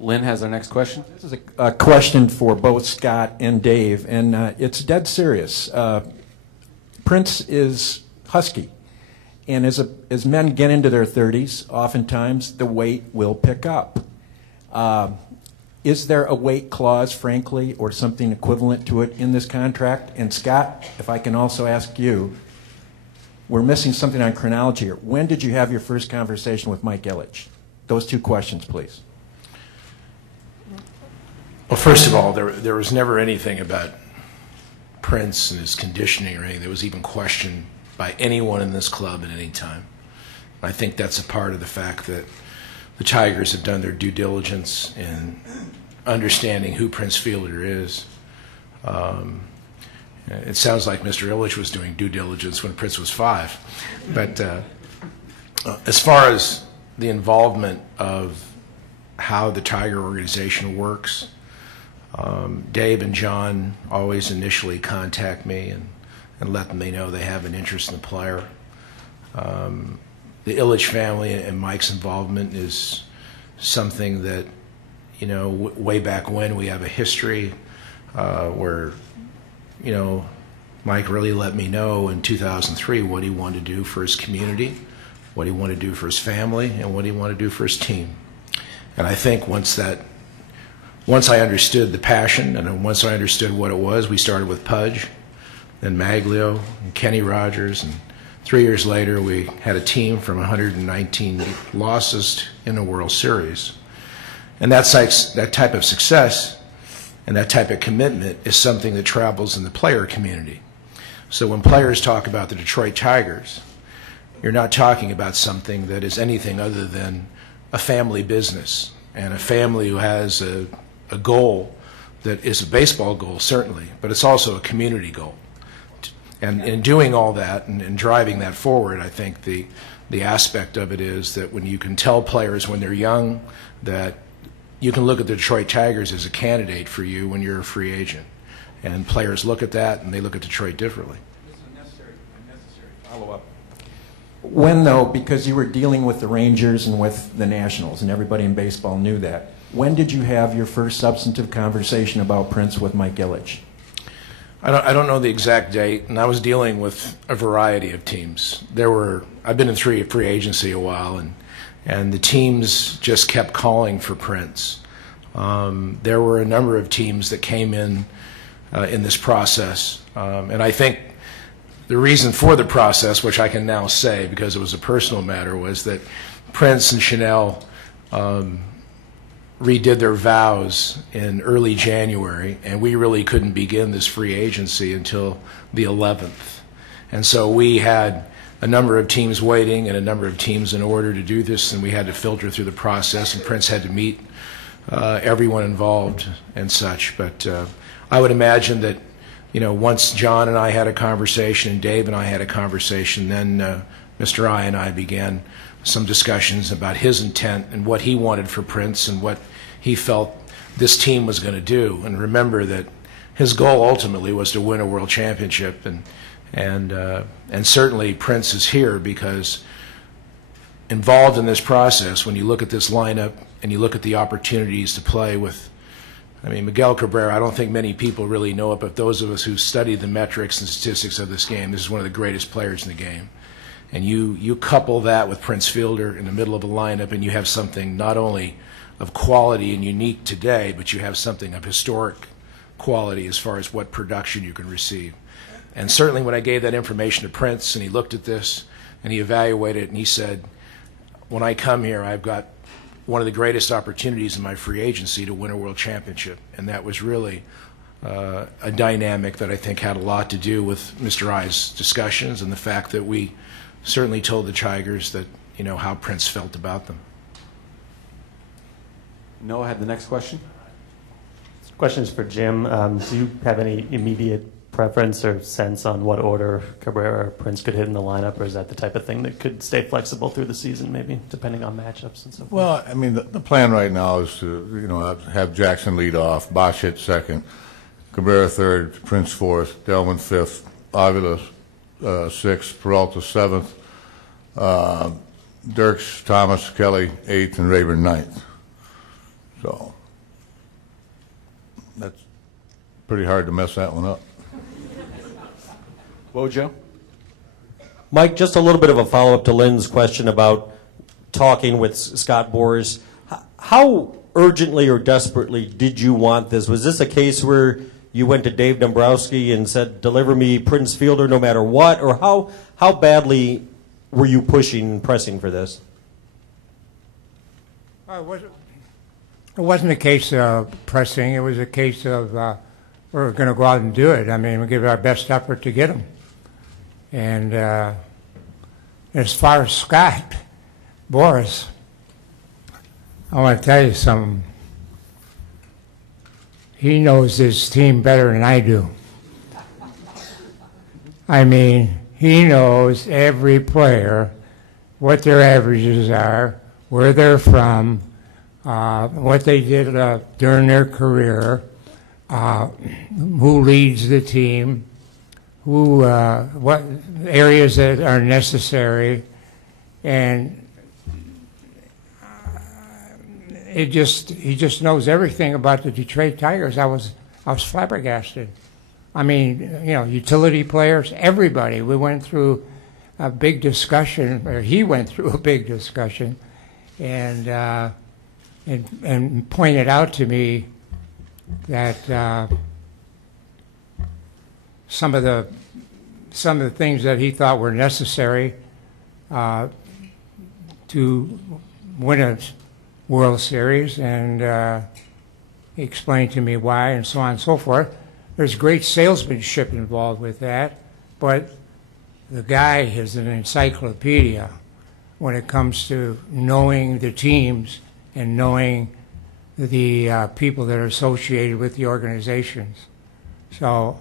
Lynn has our next question. This is a question for both Scott and Dave, and it's dead serious. Prince is husky, and as men get into their 30s, oftentimes the weight will pick up. Is there a weight clause, frankly, or something equivalent to it in this contract? And Scott, if I can also ask you, we're missing something on chronology here. When did you have your first conversation with Mike Ilitch? Those two questions, please. Well, first of all, there was never anything about Prince and his conditioning or anything that was even questioned by anyone in this club at any time. I think that's a part of the fact that the Tigers have done their due diligence in understanding who Prince Fielder is. It sounds like Mr. Ilitch was doing due diligence when Prince was 5. But as far as the involvement of how the Tiger organization works, Dave and John always initially contact me and let me know they have an interest in the player. The Ilitch family and Mike's involvement is something that, you know, way back when we have a history where, you know, Mike really let me know in 2003 what he wanted to do for his community, what he wanted to do for his family, and what he wanted to do for his team. And I think once I understood the passion and once I understood what it was, we started with Pudge, then Maglio, and Kenny Rogers, and 3 years later we had a team from 119 losses in a World Series. And that type of success and that type of commitment is something that travels in the player community. So when players talk about the Detroit Tigers, you're not talking about something that is anything other than a family business and a family who has a goal that is a baseball goal, certainly, but it's also a community goal. And in doing all that and driving that forward, I think the aspect of it is that when you can tell players when they're young that you can look at the Detroit Tigers as a candidate for you when you're a free agent. And players look at that and they look at Detroit differently. This is a necessary follow-up. When, though, because you were dealing with the Rangers and with the Nationals, and everybody in baseball knew that, when did you have your first substantive conversation about Prince with Mike Ilitch? I don't know the exact date, and I was dealing with a variety of teams. I've been in free agency a while, and the teams just kept calling for Prince. There were a number of teams that came in this process, and I think the reason for the process, which I can now say because it was a personal matter, was that Prince and Chanel redid their vows in early January, and we really couldn't begin this free agency until the 11th. And so we had a number of teams waiting and a number of teams in order to do this, and we had to filter through the process, and Prince had to meet everyone involved and such. But I would imagine that, you know, once John and I had a conversation and Dave and I had a conversation, then Mr. I and I began some discussions about his intent and what he wanted for Prince and what he felt this team was going to do. And remember that his goal ultimately was to win a world championship, and certainly Prince is here because involved in this process, when you look at this lineup and you look at the opportunities to play with, I mean, Miguel Cabrera, I don't think many people really know it, but those of us who study the metrics and statistics of this game, this is one of the greatest players in the game. And you couple that with Prince Fielder in the middle of a lineup, and you have something not only of quality and unique today, but you have something of historic quality as far as what production you can receive. And certainly when I gave that information to Prince and he looked at this and he evaluated it and he said, when I come here, I've got one of the greatest opportunities in my free agency to win a world championship. And that was really a dynamic that I think had a lot to do with Mr. I's discussions and the fact that we certainly told the Tigers that, you know, how Prince felt about them. Noah had the next question. This question is for Jim. Do you have any immediate preference or sense on what order Cabrera or Prince could hit in the lineup, or is that the type of thing that could stay flexible through the season, maybe, depending on matchups and so forth? Well, I mean, the plan right now is to, you know, have Jackson lead off, Bosch hit second, Cabrera third, Prince fourth, Delman fifth, Avila sixth, Peralta seventh, Dirks, Thomas, Kelly eighth, and Rayburn ninth. So that's pretty hard to mess that one up. Wojo? Mike, just a little bit of a follow-up to Lynn's question about talking with Scott Boras. How urgently or desperately did you want this? Was this a case where you went to Dave Dombrowski and said, deliver me Prince Fielder no matter what? Or how badly were you pushing and pressing for this? It wasn't a case of pressing. It was a case of we're going to go out and do it. I mean, we give our best effort to get him. And as far as Scott Boras, I want to tell you something. He knows his team better than I do. I mean, he knows every player, what their averages are, where they're from, what they did during their career, who leads the team, what areas that are necessary, and he just knows everything about the Detroit Tigers. I was flabbergasted. I mean, you know, utility players, everybody. We went through a big discussion, or he went through a big discussion, and pointed out to me that some of the things that he thought were necessary to win a World Series, and he explained to me why, and so on and so forth. There's great salesmanship involved with that, but the guy is an encyclopedia when it comes to knowing the teams and knowing the people that are associated with the organizations. So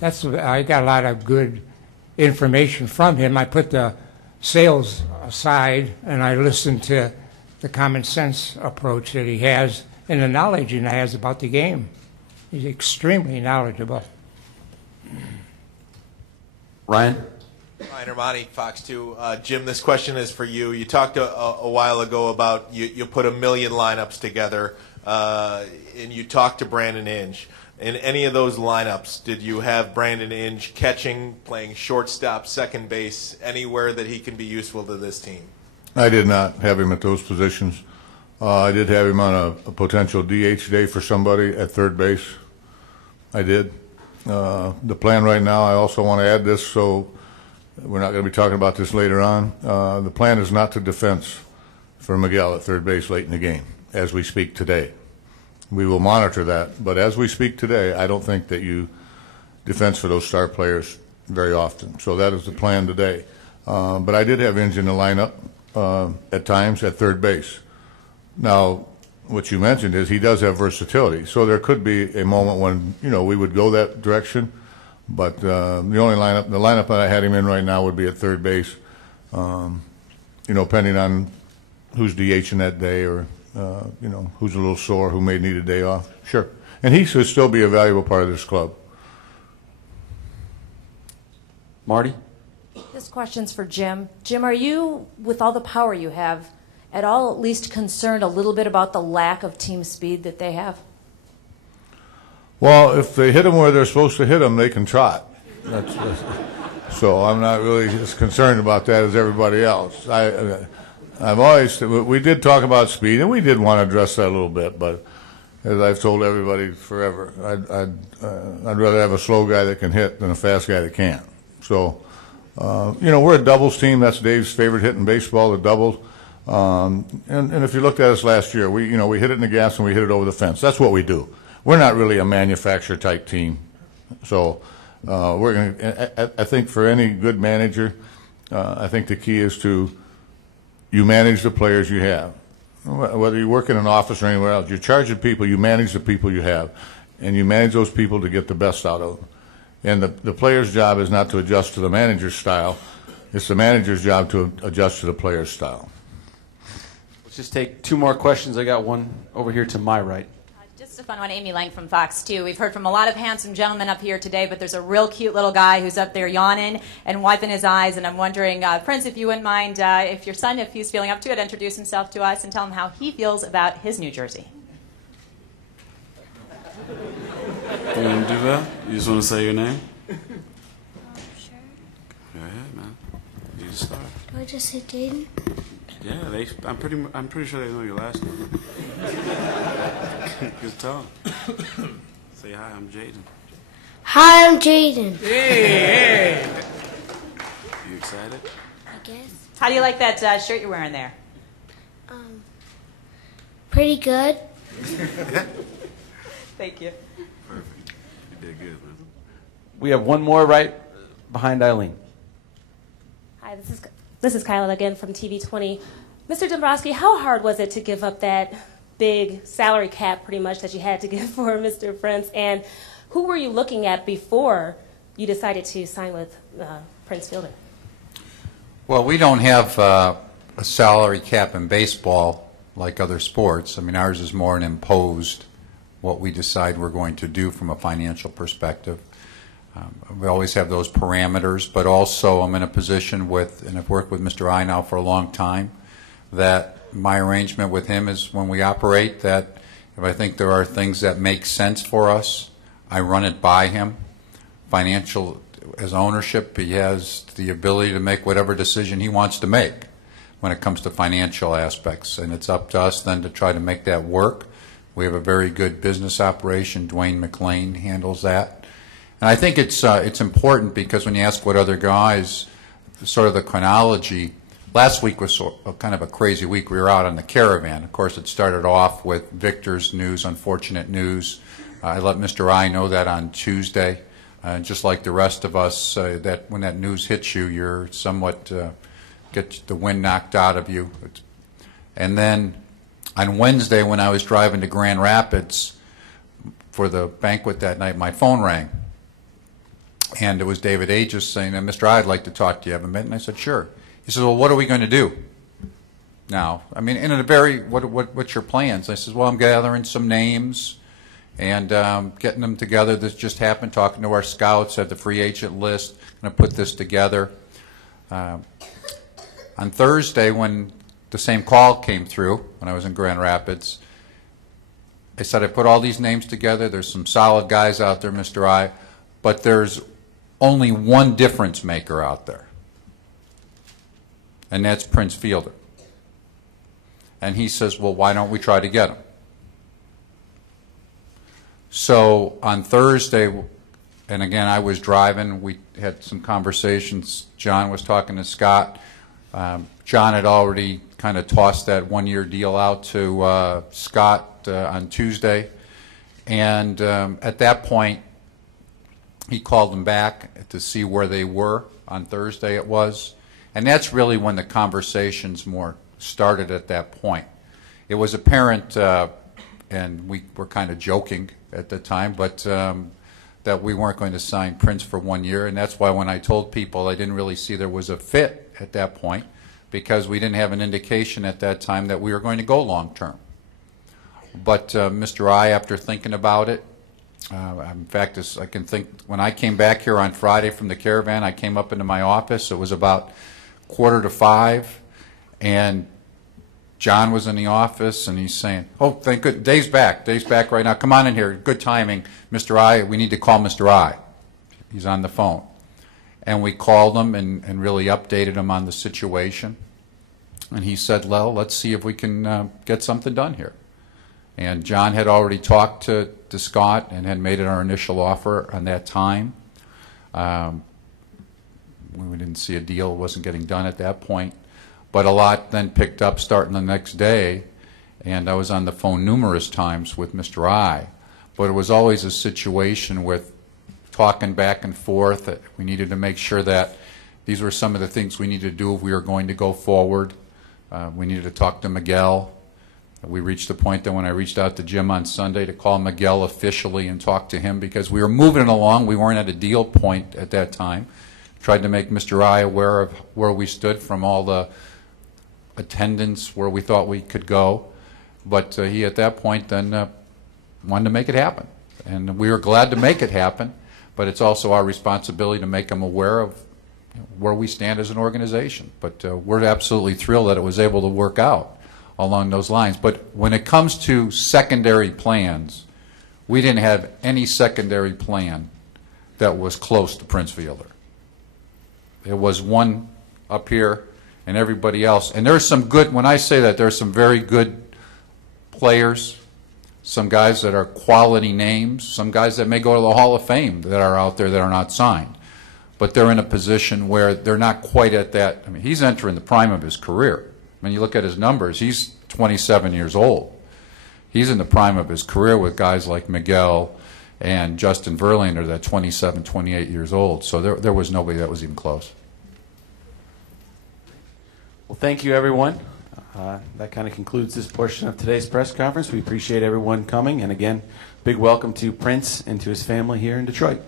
I got a lot of good information from him. I put the sales aside and I listened to the common sense approach that he has and the knowledge he has about the game. He's extremely knowledgeable. Ryan? Ryan Armani, Fox 2. Jim, this question is for you. You talked a while ago about you put 1 million lineups together, and you talked to Brandon Inge. In any of those lineups, did you have Brandon Inge catching, playing shortstop, second base, anywhere that he can be useful to this team? I did not have him at those positions. I did have him on a potential DH day for somebody at third base. I did. The plan right now, I also want to add this, so we're not going to be talking about this later on. The plan is not to defense for Miguel at third base late in the game, as we speak today. We will monitor that, but as we speak today, I don't think that you defense for those star players very often. So that is the plan today. But I did have Inge in the lineup at times at third base. Now, what you mentioned is he does have versatility, so there could be a moment when, you know, we would go that direction. But the lineup that I had him in right now would be at third base. You know, depending on who's DHing that day, or you know, who's a little sore, who may need a day off. Sure, and he should still be a valuable part of this club. Marty? This question's for Jim. Jim, are you, with all the power you have, at all at least concerned a little bit about the lack of team speed that they have? Well, if they hit them where they're supposed to hit them, they can trot. So I'm not really as concerned about that as everybody else. I've always, we did talk about speed, and we did want to address that a little bit, but as I've told everybody forever, I'd rather have a slow guy that can hit than a fast guy that can't. So, you know, we're a doubles team. That's Dave's favorite hit in baseball, the doubles. And if you looked at us last year, we hit it in the gas and we hit it over the fence. That's what we do. We're not really a manufacturer type team. So we're going. I think for any good manager, I think the key is you manage the players you have. Whether you work in an office or anywhere else, you're charging people. You manage the people you have, and you manage those people to get the best out of them. And the player's job is not to adjust to the manager's style. It's the manager's job to adjust to the player's style. Let's just take 2 more questions. I got one over here to my right. Just a fun one, Amy Lang from Fox 2. We've heard from a lot of handsome gentlemen up here today, but there's a real cute little guy who's up there yawning and wiping his eyes, and I'm wondering, Prince, if you wouldn't mind, if your son, if he's feeling up to it, introduce himself to us and tell him how he feels about his New Jersey. You want to do that? You just want to say your name? Sure. Go ahead, man. You just start. Do I just say Jaden? Yeah, I'm pretty sure they know your last name. Just tell them. Say hi, I'm Jaden. Hi, I'm Jaden. Hey, You excited? I guess. How do you like that shirt you're wearing there? Pretty good. Thank you. Perfect. You did good, man. We have one more right behind Eileen. Hi, this is Kyla again from TV20. Mr. Dombrowski, how hard was it to give up that big salary cap pretty much that you had to give for Mr. Prince? And who were you looking at before you decided to sign with Prince Fielder? Well, we don't have a salary cap in baseball like other sports. I mean, ours is more an imposed, what we decide we're going to do from a financial perspective. We always have those parameters, but also I'm in a position with, and I've worked with Mr. I now for a long time, that my arrangement with him is when we operate that if I think there are things that make sense for us, I run it by him. Financial, as ownership, he has the ability to make whatever decision he wants to make when it comes to financial aspects, and it's up to us then to try to make that work. We have a very good business operation. Dwayne McLean handles that. And I think it's important because when you ask what other guys, sort of the chronology, last week was kind of a crazy week. We were out on the caravan. Of course, it started off with Victor's news, unfortunate news. I let Mr. I know that on Tuesday. Just like the rest of us, that when that news hits you, you're somewhat get the wind knocked out of you. And then on Wednesday, when I was driving to Grand Rapids for the banquet that night, my phone rang. And it was David Aegis saying, Mr. I'd like to talk to you. Have a minute? And I said, sure. He said, well, what are we going to do now? I mean, in a very, what's your plans? I said, well, I'm gathering some names and getting them together. This just happened, talking to our scouts, had the free agent list, going to put this together. On Thursday, when the same call came through, when I was in Grand Rapids, I said, I put all these names together. There's some solid guys out there, Mr. I, but there's only one difference maker out there, and that's Prince Fielder. And he says, well, why don't we try to get him? So on Thursday, and again, I was driving, we had some conversations. John was talking to Scott. John had already kind of tossed that one-year deal out to Scott on Tuesday. And at that point, he called them back to see where they were on Thursday it was. And that's really when the conversations more started at that point. It was apparent, and we were kind of joking at the time, but that we weren't going to sign Prince for 1 year. And that's why when I told people I didn't really see there was a fit at that point, because we didn't have an indication at that time that we were going to go long term. But Mr. I, after thinking about it, in fact, I can think when I came back here on Friday from the caravan, I came up into my office. It was about 4:45, and John was in the office, and he's saying, oh, thank good, Dave's back right now. Come on in here, good timing. Mr. I, we need to call Mr. I. He's on the phone. And we called him and really updated him on the situation. And he said, well, let's see if we can get something done here. And John had already talked to Scott and had made it our initial offer on that time. We didn't see a deal, wasn't getting done at that point. But a lot then picked up starting the next day, and I was on the phone numerous times with Mr. I. But it was always a situation with talking back and forth. That we needed to make sure that these were some of the things we needed to do if we were going to go forward. We needed to talk to Miguel. We reached the point that when I reached out to Jim on Sunday to call Miguel officially and talk to him, because we were moving along. We weren't at a deal point at that time. Tried to make Mr. I aware of where we stood from all the attendance, where we thought we could go. But he, at that point, then wanted to make it happen. And we were glad to make it happen, but it's also our responsibility to make him aware of where we stand as an organization. But we're absolutely thrilled that it was able to work out along those lines. But when it comes to secondary plans, We didn't have any secondary plan that was close to Prince Fielder. There was one up here and everybody else. And there's some good, when I say that, there's some very good players, some guys that are quality names, some guys that may go to the Hall of Fame that are out there that are not signed. But they're in a position where they're not quite at that. I mean, he's entering the prime of his career. When you look at his numbers, he's 27 years old. He's in the prime of his career with guys like Miguel and Justin Verlander that 27, 28 years old. So there was nobody that was even close. Well, thank you, everyone. That kind of concludes this portion of today's press conference. We appreciate everyone coming. And again, big welcome to Prince and to his family here in Detroit.